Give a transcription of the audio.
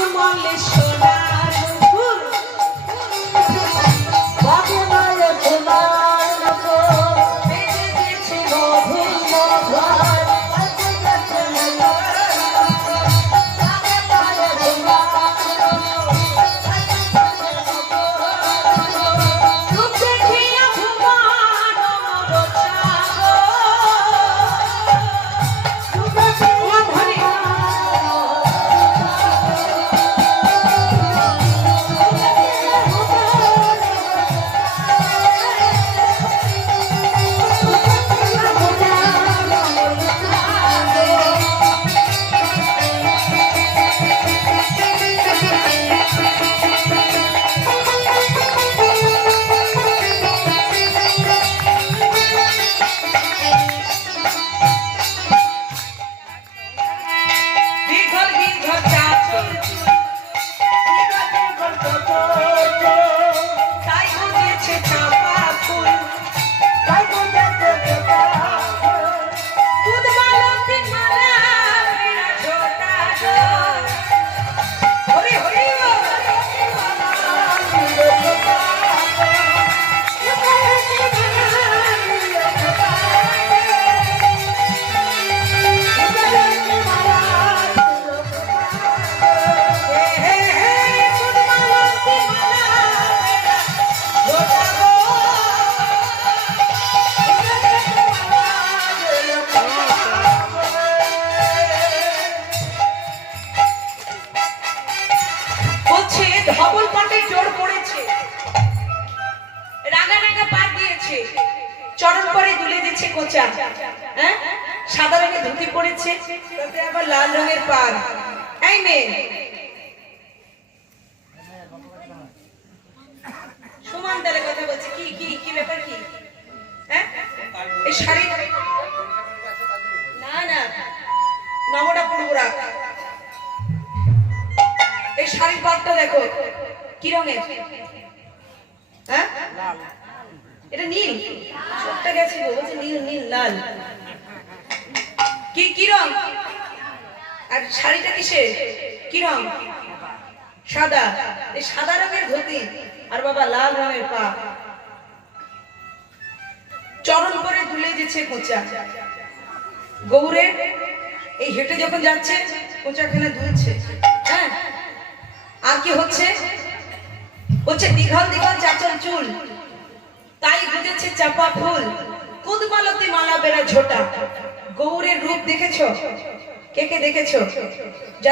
আজমলে সোনার ফুল বাজনায় সোনার মতো বেজে গেছে মধুর মধুর রূপ দেখিয়া ভুবন মরচাগো দীঘল দীঘল চাচল তাই বুঝেছে চাপা ফুল তাই বুঝেছে দুধ মালতি মালা মেরা ছোটা গো হরি হরি বলছে ধবল পাটে জোর পড়েছে রাগা রাগা পাট দিয়েছে চরণ পরে দুলে দিচ্ছে কোচা হ্যাঁ সাদা রঙের ধুতি পড়েছে তাতে আবার লাল রঙের পাড় এই মেয়ে সমান তালে কথা বলছে কি কি কি ব্যাপার কি হ্যাঁ এই শাড়ি না না নবটা পুরোপুরা এই শাড়ির পাটটা দেখো কি রঙের হ্যাঁ এটা নীল ছোটটা গেছে গো বলছে নীল নীল লাল কি কি রং আর শাড়িটা কিসের কি রং সাদা এই সাদা রঙের ধুতি আর বাবা লাল রঙের পা চরণ করে তুলে দিচ্ছে কোচা গৌরে এই হেঁটে যখন যাচ্ছে কোচাখানে দুলছে হ্যাঁ আর কি হচ্ছে বলছে দীঘল দীঘল চাচল চুল তাই বুঝেছে চাপা ফুল কুদমালতি মালা বেড়া ঝোটা গৌরের রূপ দেখেছো কে কে দেখেছো